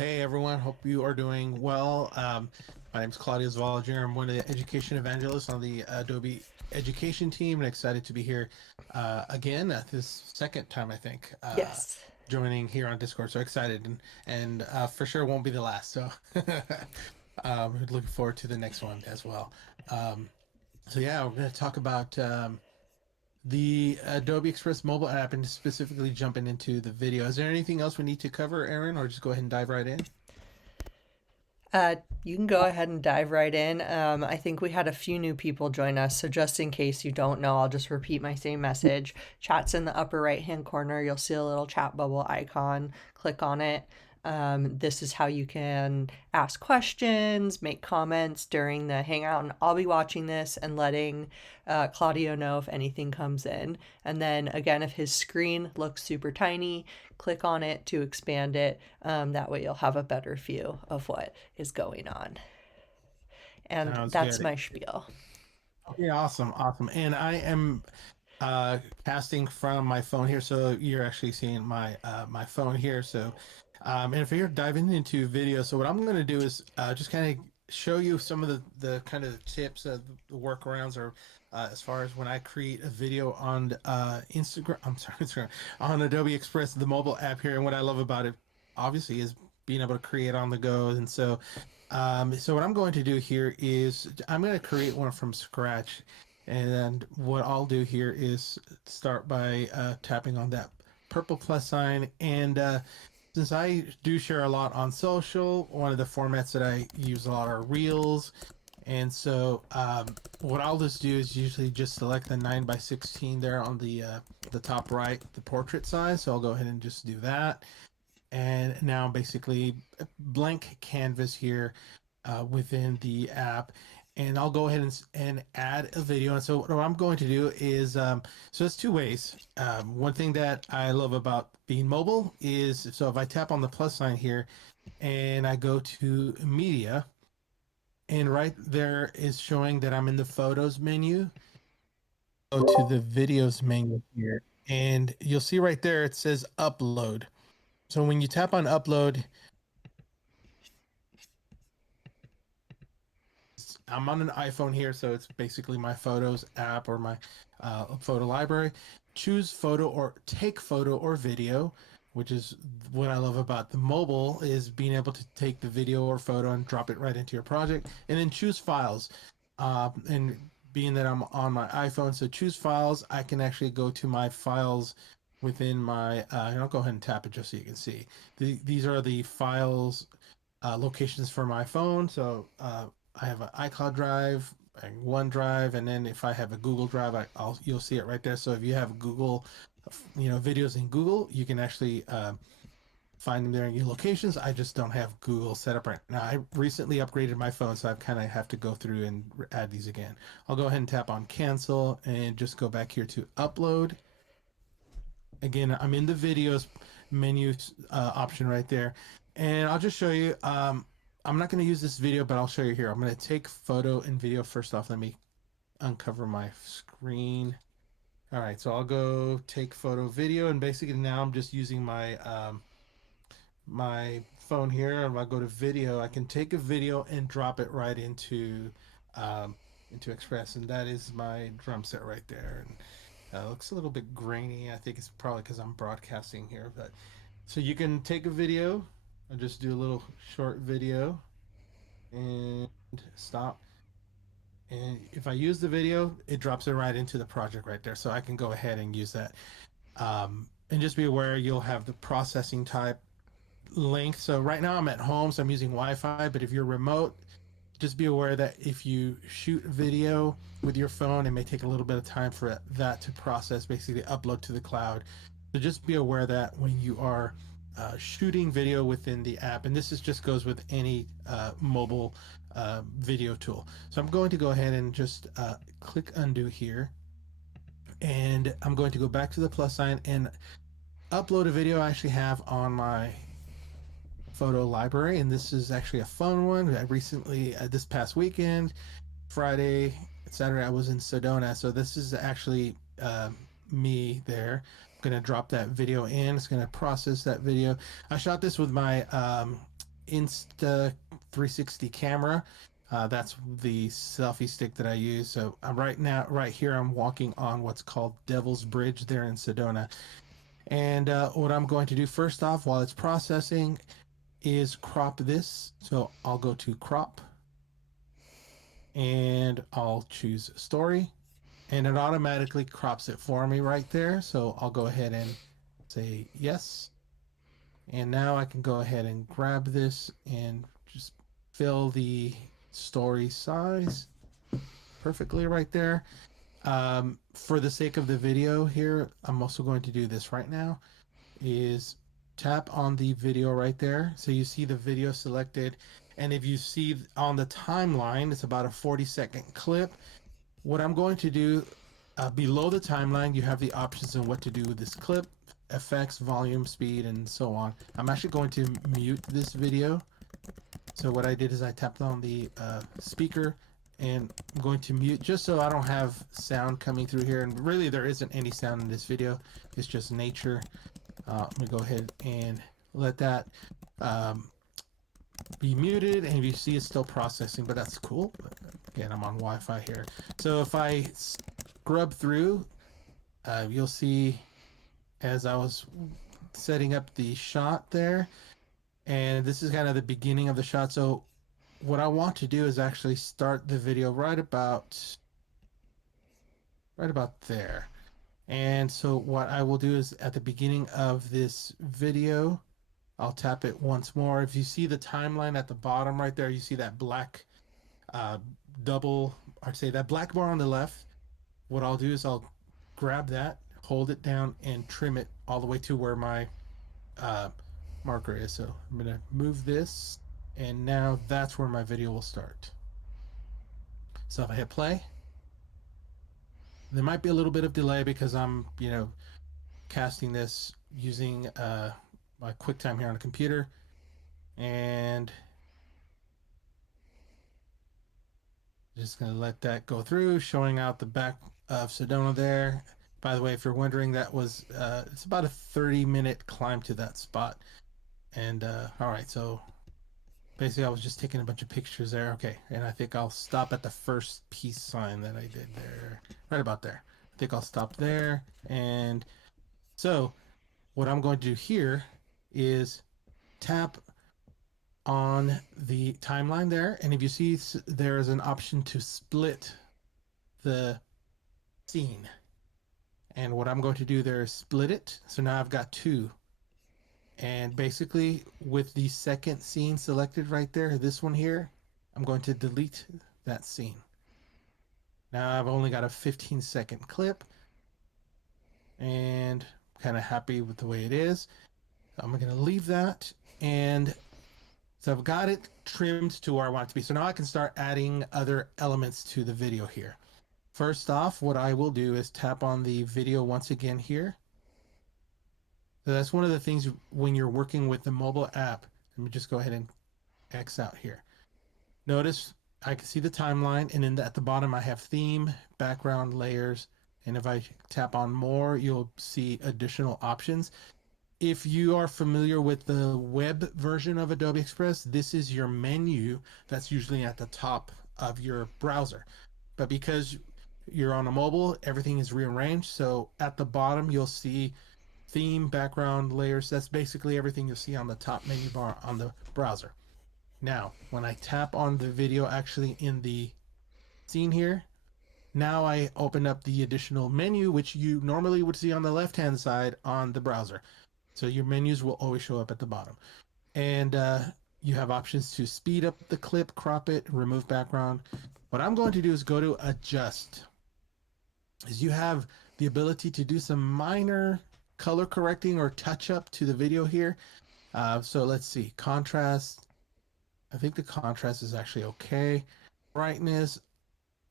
Hey everyone, hope you are doing well. My name is Claudio Zevala. I'm one of the education evangelists on the Adobe education team and excited to be here again this second time, I think, Yes. joining here on Discord. So excited and for sure won't be the last. So looking forward to the next one as well. Um, so yeah, we're going to talk about the Adobe Express mobile app and specifically jumping into the video. Is there anything else we need to cover, Aaron, or just go ahead and dive right in? You can go ahead and dive right in. I think we had a few new people join us, so just in case you don't know, I'll just repeat my same message. Chat's in the upper right hand corner. You'll see a little chat bubble icon. Click on it. This is how you can ask questions, make comments during the hangout, and I'll be watching this and letting Claudio know if anything comes in. And then again, if his screen looks super tiny, click on it to expand it. That way, you'll have a better view of what is going on. And Sounds that's good. my spiel. Okay, awesome, awesome. And I am casting from my phone here, so you're actually seeing my phone here. So, and if you're diving into video, so what I'm going to do is just kind of show you some of the kind of tips, the workarounds, or as far as when I create a video on Instagram. I'm sorry, Instagram on Adobe Express, the mobile app here, and what I love about it, obviously, is being able to create on the go. And so what I'm going to do here is I'm going to create one from scratch. And what I'll do here is start by tapping on that purple plus sign. And since I do share a lot on social, one of the formats that I use a lot are reels. And so what I'll just do is usually just select the 9 by 16 there on the top right, the portrait size. So I'll go ahead and just do that. And now basically a blank canvas here within the app. And I'll go ahead and add a video. And so what I'm going to do is, so it's two ways. One thing that I love about being mobile is, so if I tap on the plus sign here and I go to media, and right there is showing that I'm in the photos menu. Go to the videos menu here, and you'll see right there it says upload. So when you tap on upload, I'm on an iPhone here, so it's basically my Photos app or my photo library. Choose photo or take photo or video, which is what I love about the mobile is being able to take the video or photo and drop it right into your project, and then choose files. And being that I'm on my iPhone, so choose files. I can actually go to my files within my. And I'll go ahead and tap it just so you can see. These are the files locations for my phone. So I have an iCloud drive, and OneDrive, and then if I have a Google Drive, I'll you'll see it right there. So if you have Google, videos in Google, you can actually find them there in your locations. I just don't have Google set up right now. I recently upgraded my phone, so I kind of have to go through and add these again. I'll go ahead and tap on cancel and just go back here to upload. Again, I'm in the videos menu option right there. And I'll just show you. I'm not going to use this video, but I'll show you here. I'm going to take photo and video first off. Let me uncover my screen. All right, so I'll go take photo video, and basically now I'm just using my phone here. And if I go to video, I can take a video and drop it right um, into Express, and that is my drum set right there. And looks a little bit grainy. I think it's probably because I'm broadcasting here. But so you can take a video. I'll just do a little short video and stop. And if I use the video, it drops it right into the project right there. So I can go ahead and use that. And just be aware you'll have the processing type length. So right now I'm at home, so I'm using Wi-Fi. But if you're remote, just be aware that if you shoot video with your phone, it may take a little bit of time for that to process, basically upload to the cloud. So just be aware that when you are shooting video within the app, and this is just goes with any mobile video tool. So I'm going to go ahead and just click undo here, and I'm going to go back to the plus sign and upload a video I actually have on my photo library, and this is actually a fun one. I recently, this past weekend, Friday, Saturday, I was in Sedona, so this is actually me there. I'm gonna drop that video in. It's gonna process that video. I shot this with my Insta 360 camera. That's the selfie stick that I use. So I'm right now, right here, I'm walking on what's called Devil's Bridge there in Sedona. And what I'm going to do first off, while it's processing, is crop this. So I'll go to crop and I'll choose story, and it automatically crops it for me right there. So I'll go ahead and say yes. And now I can go ahead and grab this and just fill the story size perfectly right there. For the sake of the video here, I'm also going to do this right now, is tap on the video right there. So you see the video selected. And if you see on the timeline, it's about a 40-second clip. What I'm going to do, below the timeline, you have the options on what to do with this clip, effects, volume, speed, and so on. I'm actually going to mute this video. So what I did is I tapped on the speaker, and I'm going to mute just so I don't have sound coming through here. And really there isn't any sound in this video. It's just nature. I'm gonna go ahead and let that be muted, and you see it's still processing, but that's cool. Again, I'm on Wi-Fi here. So if I scrub through, you'll see as I was setting up the shot there, and this is kind of the beginning of the shot. So what I want to do is actually start the video right about there. And so what I will do is at the beginning of this video, I'll tap it once more. If you see the timeline at the bottom right there, you see that black uh, I'd say that black bar on the left. What I'll do is I'll grab that, hold it down, and trim it all the way to where my uh, marker is. So I'm going to move this, and now that's where my video will start. So if I hit play, there might be a little bit of delay because I'm, casting this using my QuickTime here on the computer. And just going to let that go through, showing out the back of Sedona there. By the way, if you're wondering, that was it's about a 30-minute climb to that spot. And all right, so basically I was just taking a bunch of pictures there. Okay, and I think I'll stop at the first peace sign that I did there, right about there. I think I'll stop there. And so what I'm going to do here is tap on the timeline there, and if you see, there is an option to split the scene. And what I'm going to do there is split it. So now I've got two. And basically, with the second scene selected right there, this one here, I'm going to delete that scene. Now I've only got a 15-second clip, and I'm kind of happy with the way it is. I'm going to leave that, and so I've got it trimmed to where I want it to be. So now I can start adding other elements to the video here. First off, what I will do is tap on the video once again here. So that's one of the things when you're working with the mobile app. Let me just go ahead and X out here. Notice I can see the timeline, and then at the bottom I have theme, background, layers, and if I tap on more, you'll see additional options. If you are familiar with the web version of Adobe Express, this is your menu that's usually at the top of your browser. But because you're on a mobile, everything is rearranged. So at the bottom, you'll see theme, background, layers. That's basically everything you'll see on the top menu bar on the browser. Now, when I tap on the video actually in the scene here, now I open up the additional menu, which you normally would see on the left-hand side on the browser. So your menus will always show up at the bottom. And you have options to speed up the clip, crop it, remove background. What I'm going to do is go to adjust. Is you have the ability to do some minor color correcting or touch up to the video here. So let's see, contrast. I think the contrast is actually okay. Brightness,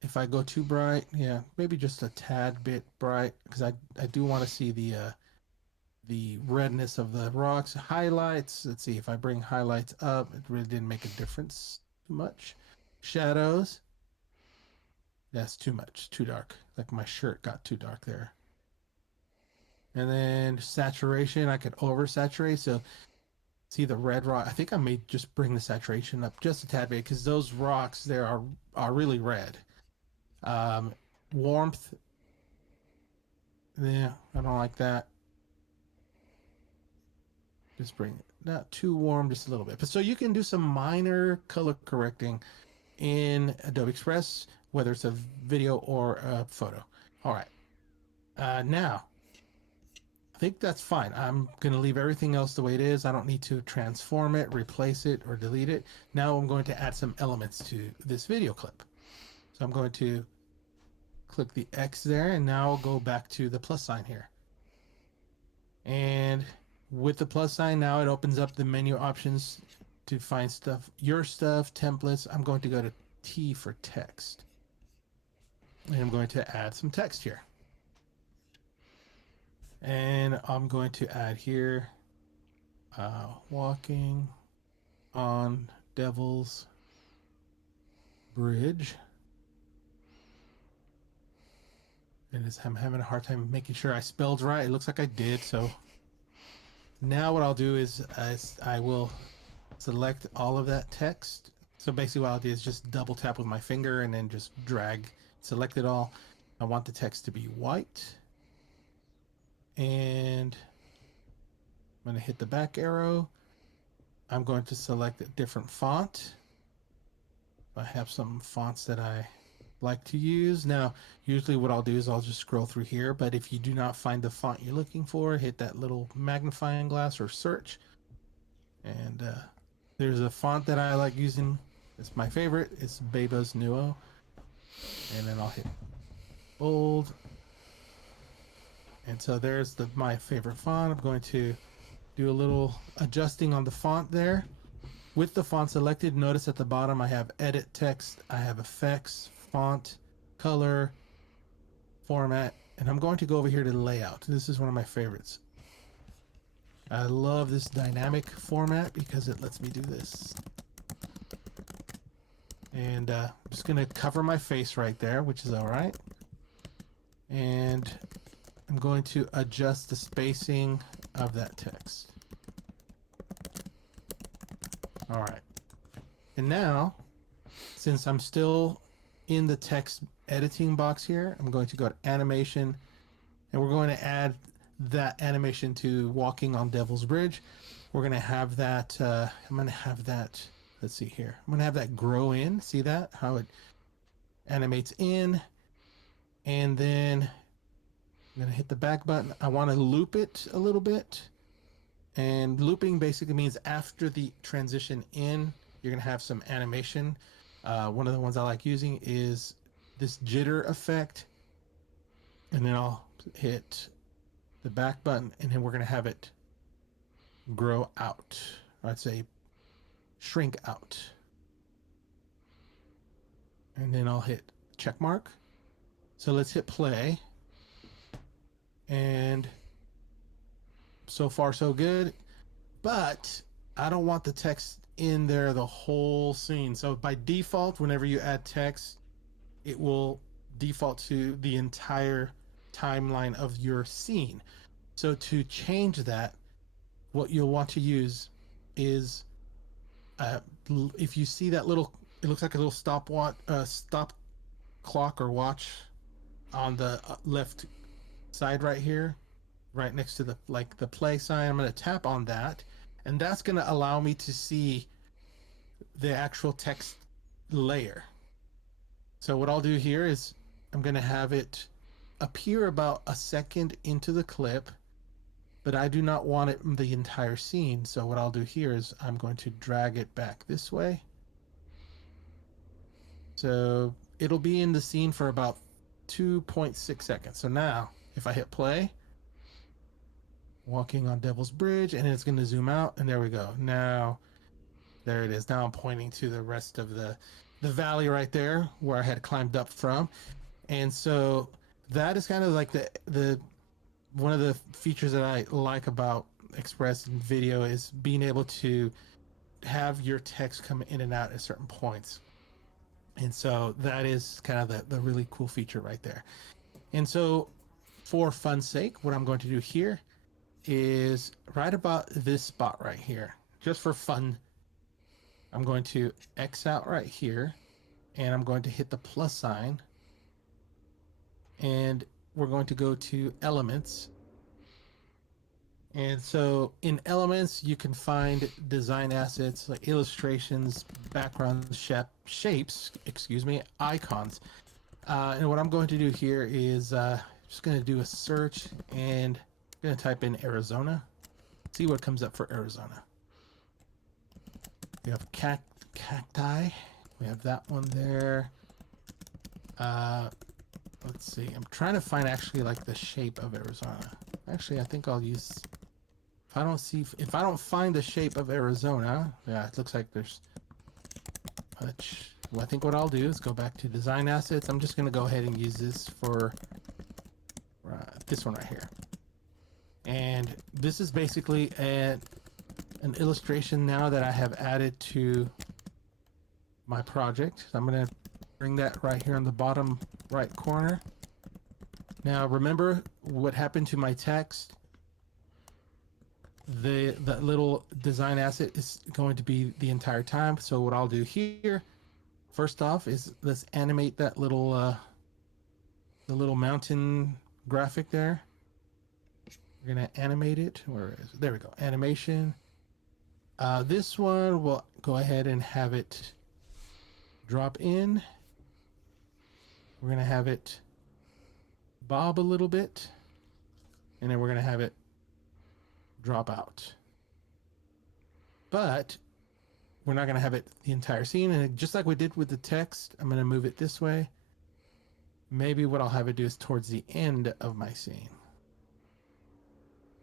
if I go too bright, yeah, maybe just a tad bit bright, because I do want to see the redness of the rocks. Highlights, let's see, if I bring highlights up, it really didn't make a difference too much. Shadows, that's too much, too dark. Like my shirt got too dark there. And then saturation, I could oversaturate. So See the red rock? I think I may just bring the saturation up just a tad bit because those rocks there are really red. Um, Warmth, yeah, I don't like that. Just bring it not too warm, just a little bit. But so you can do some minor color correcting in Adobe Express, whether it's a video or a photo. All right. Now, I think that's fine. I'm going to leave everything else the way it is. I don't need to transform it, replace it, or delete it. Now I'm going to add some elements to this video clip. So I'm going to click the X there, and now I'll go back to the plus sign here. And with the plus sign, now it opens up the menu options to find stuff, your stuff, templates. I'm going to go to T for text. And I'm going to add some text here. And I'm going to add here, walking on Devil's Bridge. And I'm having a hard time making sure I spelled right. It looks like I did. So now what I'll do is I will select all of that text. So basically what I'll do is just double tap with my finger and then just drag, select it all. I want the text to be white. And I'm going to hit the back arrow. I'm going to select a different font. I have some fonts that I like to use. Now, usually what I'll do is I'll just scroll through here, but if you do not find the font you're looking for, hit that little magnifying glass or search. And there's a font that I like using. It's my favorite. It's Beba's Nuo. And then I'll hit bold. And so there's my favorite font. I'm going to do a little adjusting on the font there. With the font selected, notice at the bottom I have edit text, I have effects, font, color, format, and I'm going to go over here to layout. This is one of my favorites. I love this dynamic format because it lets me do this. And I'm just going to cover my face right there, which is all right. And I'm going to adjust the spacing of that text. All right. And now, since I'm still in the text editing box here, I'm going to go to animation, and we're going to add that animation to walking on Devil's Bridge. We're going to have that, I'm going to have that, let's see here. I'm going to have that grow in. See that? How it animates in. And then I'm going to hit the back button. I want to loop it a little bit. And looping basically means after the transition in, you're going to have some animation. One of the ones I like using is this jitter effect. And then I'll hit the back button, and then we're going to have it grow out. I'd say shrink out. And then I'll hit check mark. So let's hit play. And so far so good, but I don't want the text in there the whole scene. So by default, whenever you add text, it will default to the entire timeline of your scene. So to change that, what you'll want to use is if you see that little, it looks like a little stop clock or watch on the left side right here, right next to the play sign. I'm going to tap on that, and that's going to allow me to see the actual text layer. So what I'll do here is I'm going to have it appear about a second into the clip, but I do not want it in the entire scene. So what I'll do here is I'm going to drag it back this way. So it'll be in the scene for about 2.6 seconds. So now if I hit play, walking on Devil's Bridge, and it's going to zoom out, and there we go. Now there it is. Now I'm pointing to the rest of the valley right there where I had climbed up from. And so that is kind of like the one of the features that I like about Express and video is being able to have your text come in and out at certain points. And so that is kind of the really cool feature right there. And so for fun's sake, what I'm going to do here is right about this spot right here. just for fun, I'm going to X out right here, and I'm going to hit the plus sign, and we're going to go to elements. And so in elements, you can find design assets like illustrations, backgrounds, shapes, excuse me, icons. And what I'm going to do here is just going to do a search and I'm going to type in Arizona, see what comes up for Arizona. We have cacti. We have that one there. Uh, let's see. I'm trying to find actually like the shape of Arizona. Actually, I think I'll use. If I don't find the shape of Arizona, yeah, it looks like there's much. Well, I think what I'll do is go back to design assets. I'm just going to go ahead and use this for this one right here. And this is basically an illustration now that I have added to my project. I'm going to bring that right here on the bottom right corner. Now remember what happened to my text. The little design asset is going to be the entire time. So what I'll do here, first off, is let's animate that little the little mountain graphic there. We're gonna animate it. Where is it? There we go. Animation. This one we'll go ahead and have it drop in. We're gonna have it bob a little bit, and then we're gonna have it drop out. But we're not gonna have it the entire scene, and just like we did with the text, I'm gonna move it this way. Maybe what I'll have it do is towards the end of my scene.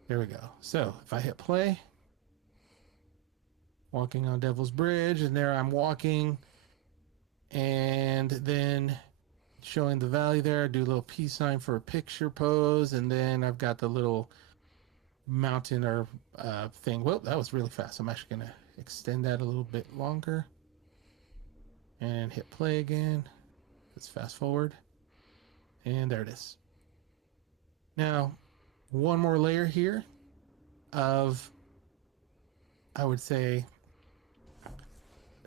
There we go. So if I hit play, walking on Devil's Bridge, and there I'm walking, and then showing the value there. Do a little peace sign for a picture pose, and then I've got the little mountain or thing. Well, that was really fast. I'm actually gonna extend that a little bit longer, and hit play again. Let's fast forward, and there it is. Now, one more layer here of, I would say,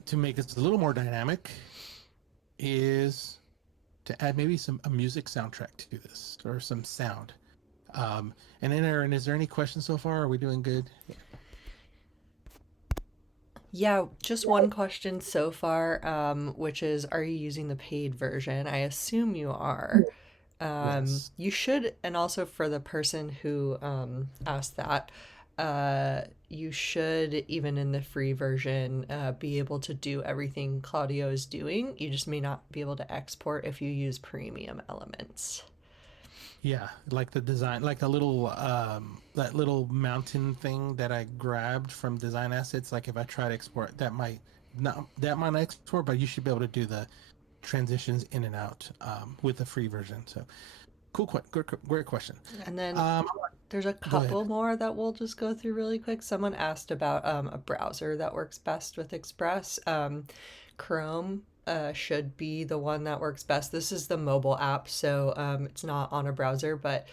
to make this a little more dynamic, is to add maybe a music soundtrack to this or some sound. And then, Aaron, is there any questions so far? Are we doing good? Yeah, just one question so far, which is, are you using the paid version? I assume you are. Yes. You should, and also for the person who asked that, you should, even in the free version, be able to do everything Claudio is doing. You just may not be able to export if you use premium elements. Yeah, like the design, like a little that little mountain thing that I grabbed from design assets. Like if I try to export, that might not export, but you should be able to do the transitions in and out with the free version. So cool, great question. And then Um, there's a Go ahead. couple more that we'll just go through really quick. Someone asked about a browser that works best with Express. Chrome should be the one that works best. This is the mobile app, so it's not on a browser, but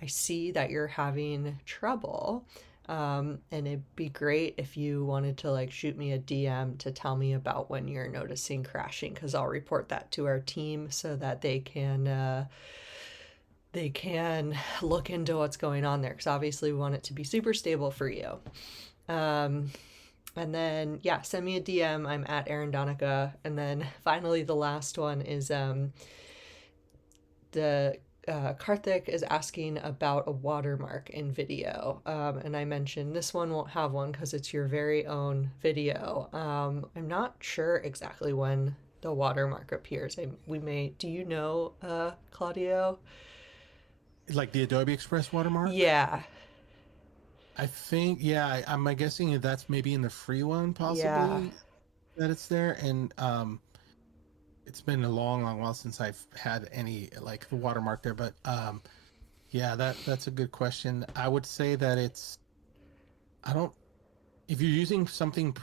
I see that you're having trouble. And it'd be great if you wanted to like shoot me a DM to tell me about when you're noticing crashing, because I'll report that to our team so that they can look into what's going on there, because obviously we want it to be super stable for you. And then, yeah, send me a DM. I'm at Aaron Donica. And then finally, the last one is the Karthik is asking about a watermark in video. And I mentioned this one won't have one because it's your very own video. I'm not sure exactly when the watermark appears. Do you know, Claudio? Like the Adobe Express watermark. Yeah, I think, yeah, I'm guessing that's maybe in the free one, yeah. possibly that it's there. And it's been a long while since I've had any like the watermark there. But yeah, that's a good question. I would say that I don't. if you're using something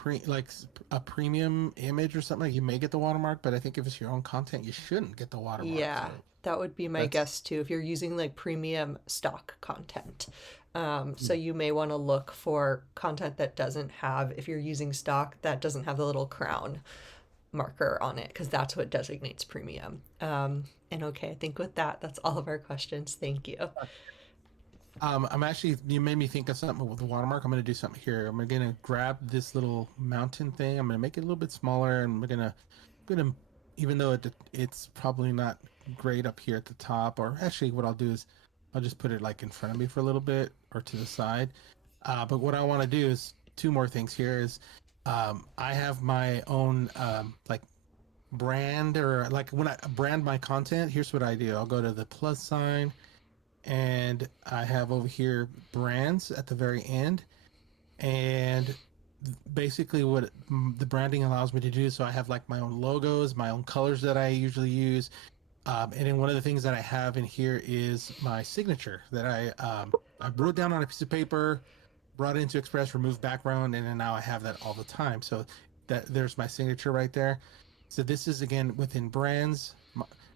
a premium image or something, like you may get the watermark, but I think if it's your own content, you shouldn't get the watermark. Yeah, So that would be my that's guess too. If you're using like premium stock content, so yeah. you may want to look for content that doesn't have, if you're using stock, that doesn't have the little crown marker on it, because that's what designates premium. And okay, I think with that, that's all of our questions. Thank you. I'm actually, you made me think of something with the watermark. I'm going to do something here. I'm going to grab this little mountain thing. I'm going to make it a little bit smaller, and I'm gonna, even though it's probably not great up here at the top, or actually, what I'll do is I'll just put it like in front of me for a little bit or to the side. But what I want to do is two more things here is, I have my own like brand, or like when I brand my content. Here's what I do. I'll go to the plus sign, and I have over here brands at the very end. And basically, what the branding allows me to do, so I have like my own logos, my own colors that I usually use. And then one of the things that I have in here is my signature that I wrote down on a piece of paper, brought it into Express, removed background, and then now I have that all the time. So that there's my signature right there. So this is again within brands,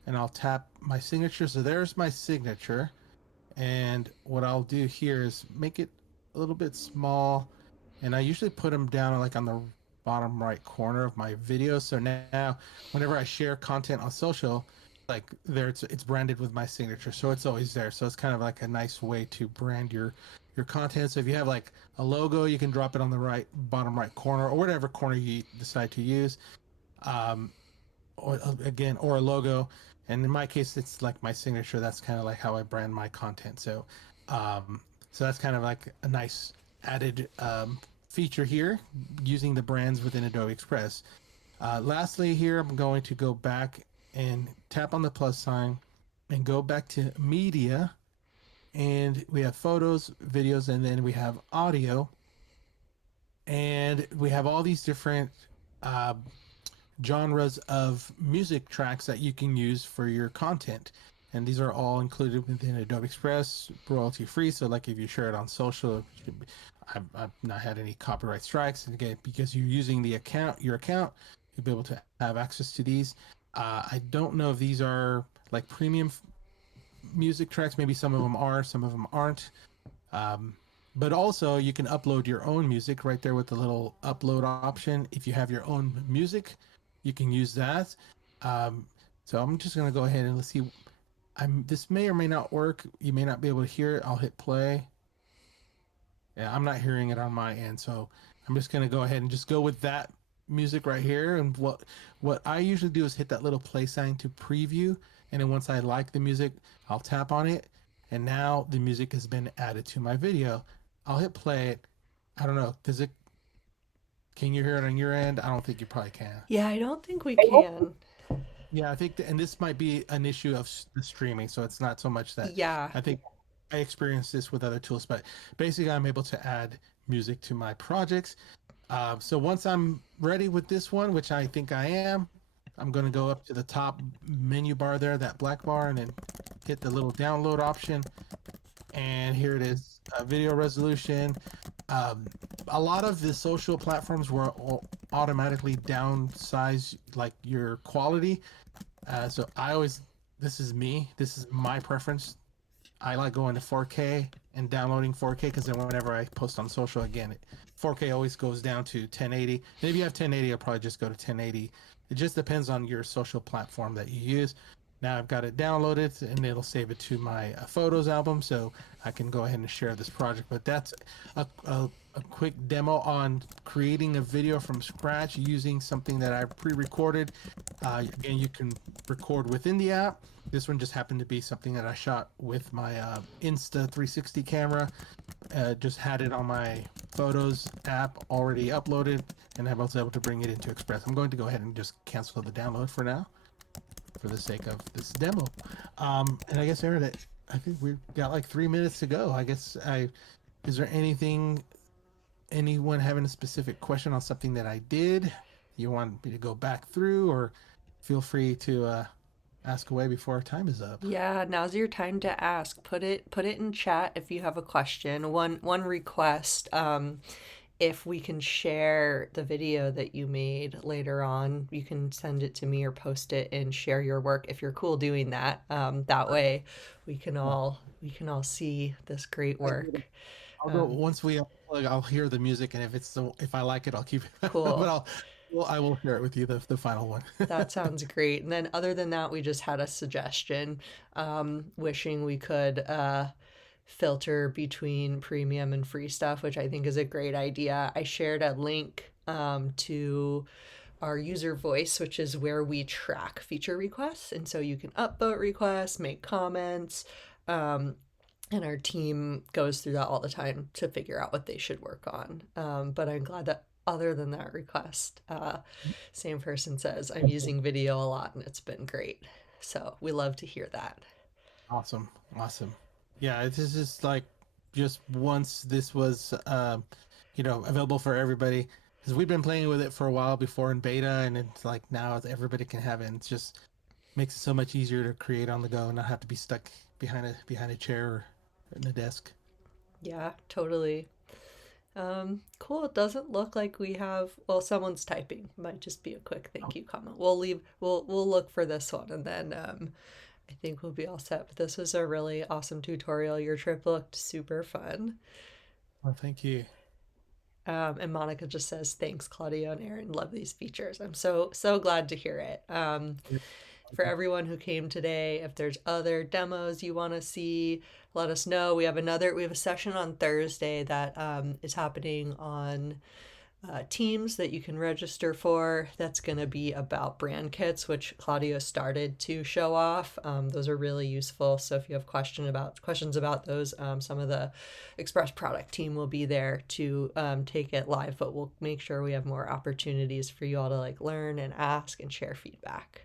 and I'll tap my signature. So there's my signature. And what I'll do here is make it a little bit small. And I usually put them down like on the bottom right corner of my video. So now whenever I share content on social, like there it's branded with my signature. So it's always there. So it's kind of like a nice way to brand your content. So if you have like a logo, you can drop it on the right bottom right corner, or whatever corner you decide to use. Um, or again, or a logo. And in my case, it's like my signature. That's kind of like how I brand my content. Um, so that's kind of like a nice added feature here using the brands within Adobe Express. Lastly, here I'm going to go back and tap on the plus sign and go back to media. And we have photos, videos, and then we have audio. And we have all these different uh, genres of music tracks that you can use for your content. And these are all included within Adobe Express, royalty free. So, like if you share it on social, I've not had any copyright strikes. And again, because you're using your account, you'll be able to have access to these. I don't know if these are like premium music tracks. Maybe some of them are, some of them aren't. Um, but also, you can upload your own music right there with the little upload option. If you have your own music, you can use that. Um, so I'm just gonna go ahead and let's see. This may or may not work. You may not be able to hear it. I'll hit play. Yeah, I'm not hearing it on my end, so I'm just gonna go ahead and just go with that music right here. And what I usually do is hit that little play sign to preview, and then once I like the music, I'll tap on it, and now the music has been added to my video. I'll hit play it. I don't know. Does it? Can you hear it on your end? I don't think you probably can. Yeah, I don't think we can. Yeah, I think, and this might be an issue of the streaming, so it's not so much that Yeah. I think I experienced this with other tools, but basically, I'm able to add music to my projects. So once I'm ready with this one, which I think I am, I'm going to go up to the top menu bar there, that black bar, and then hit the little download option. And here it is, video resolution. Um, a lot of the social platforms will automatically downsize like your quality. So I always, this is me, this is my preference. I like going to 4K and downloading 4K because then whenever I post on social again, 4K always goes down to 1080. And if you have 1080, I'll probably just go to 1080. It just depends on your social platform that you use. Now I've got it downloaded and it'll save it to my photos album, so I can go ahead and share this project. But that's a quick demo on creating a video from scratch using something that I pre-recorded. Again, you can record within the app. This one just happened to be something that I shot with my Insta 360 camera. Just had it on my Photos app already uploaded, and I was able to bring it into Express. I'm going to go ahead and just cancel the download for now, for the sake of this demo. And I guess, Aaron, I think we've got like 3 minutes to go. Is there anyone having a specific question on something that I did? You want me to go back through, or feel free to ask away before our time is up. Yeah, now's your time to ask. Put it in chat if you have a question. One request. if we can share the video that you made later on, you can send it to me or post it and share your work if you're cool doing that. That way, Yeah. we can all see this great I hear work. I'll go Um, once we unplug, I'll hear the music, and if I like it, I'll keep it. But cool. I will share it with you, the final one. That sounds great. And then, other than that, we just had a suggestion, wishing we could filter between premium and free stuff, which I think is a great idea. I shared a link to our user voice, which is where we track feature requests. And so you can upvote requests, make comments, and our team goes through that all the time to figure out what they should work on. But I'm glad that other than that request, same person says, I'm using video a lot and it's been great. So we love to hear that. Awesome, awesome. Yeah, it's just like just once this was available for everybody, because we've been playing with it for a while before in beta, and it's like now everybody can have it. And it's just makes it so much easier to create on the go and not have to be stuck behind a chair or in a desk. Yeah, totally. Cool. It doesn't look like we have, well, someone's typing. Might just be a quick thank you comment. We'll look for this one and then I think we'll be all set. But this was a really awesome tutorial. Your trip looked super fun. Well, thank you. And Monica just says, thanks, Claudio and Aaron. Love these features. I'm so glad to hear it. For everyone who came today, if there's other demos you want to see, let us know. We have a session on Thursday that is happening on Teams that you can register for. That's going to be about brand kits, which Claudio started to show off. Those are really useful. So if you have questions about those, some of the Express product team will be there to take it live. But we'll make sure we have more opportunities for you all to like learn and ask and share feedback.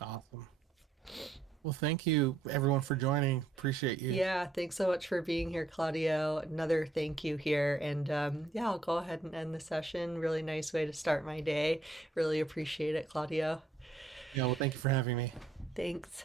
Awesome. Well, thank you everyone for joining. Appreciate you. Yeah, thanks so much for being here, Claudio. Another thank you here. And yeah, I'll go ahead and end the session. Really nice way to start my day. Really appreciate it, Claudio. Yeah, well, thank you for having me. Thanks.